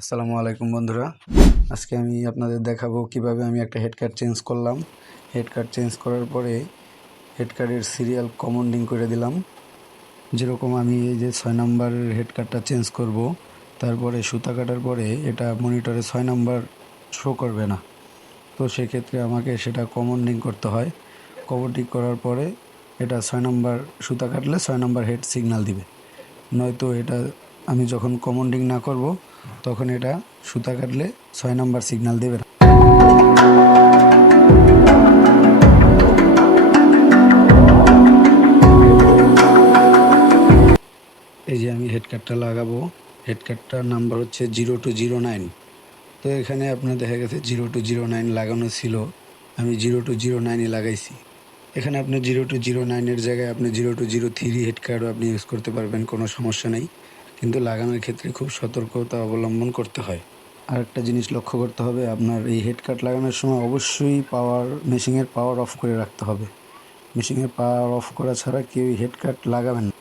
আসসালামু আলাইকুম বন্ধুরা, আজকে আমি আপনাদের দেখাবো কিভাবে আমি একটা হেড কার্ড চেঞ্জ করলাম। হেড কার্ড চেঞ্জ করার পরে হেড কার্ডের সিরিয়াল কমান্ডিং করে দিলাম। যেরকম আমি এই যে 6 নাম্বারের হেড কার্ডটা চেঞ্জ করব, তারপরে সুতা কাটার পরে এটা মনিটরে 6 নাম্বার শো করবে না। তো সেক্ষেত্রে আমাকে সেটা কমান্ডিং করতে হয়। কমান্ডিং করার পরে এটা 6 নাম্বার সুতা কাটলে 6 নাম্বার হেড সিগন্যাল দিবে। নয়তো এটা আমি যখন কমান্ডিং না করব তখন এটা সুতা কাটলে 6 নাম্বার সিগন্যাল দেবে না। এই যে আমি হেড কাটটা লাগাবো, হেড কাটটার নাম্বার হচ্ছে 0209। তো এখানে আপনার দেখা গেছে 0209 লাগানো ছিল, আমি 0209ই লাগাইছি। এখানে আপনি 0209-এর জায়গায় আপনি 0203 হেড কার্ডও আপনি ইউজ করতে পারবেন, কোনো সমস্যা নেই। কিন্তু লাগানোর ক্ষেত্রে খুব সতর্কতা অবলম্বন করতে হয়। আর একটা জিনিস লক্ষ্য করতে হবে, আপনার এই হেড কাট লাগানোর সময় অবশ্যই মেশিনের পাওয়ার অফ করে রাখতে হবে। মেশিনের পাওয়ার অফ করা ছাড়া কেউ হেড কাট লাগাবেন না।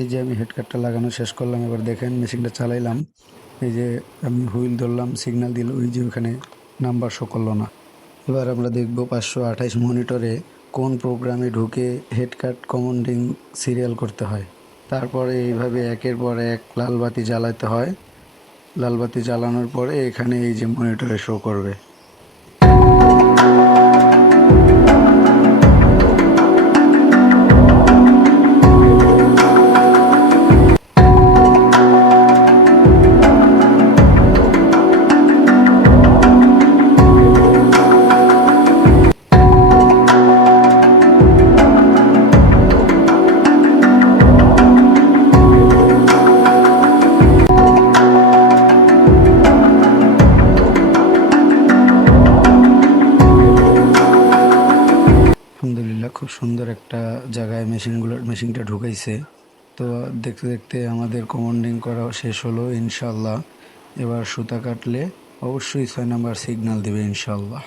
এই যে আমি হেড কাটটা লাগানো শেষ করলাম, এবার দেখেন মেশিনটা চালাইলাম। এই যে আমি হুইল ধরলাম, সিগন্যাল দিল, ওই যে ওখানে নাম্বার শো করলো না। এবার আমরা দেখব 528 মনিটরে কোন প্রোগ্রামে ঢুকে হেড কাট কমান্ডিং সিরিয়াল করতে হয়। তারপরে এইভাবে একের পর এক লাল বাতি জ্বালাতে হয়। লাল বাতি জ্বালানোর পরে এখানে এই যে মনিটরে শো করবে। আলহামদুলিল্লাহ, খুব সুন্দর একটা জায়গায় মেশিনটা ঢুকাইছে। তো দেখতে দেখতে আমাদের কমান্ডিং করা শেষ হলো ইনশাল্লাহ। এবার সুতা কাটলে অবশ্যই 6 নাম্বার সিগন্যাল দেবে ইনশাল্লাহ।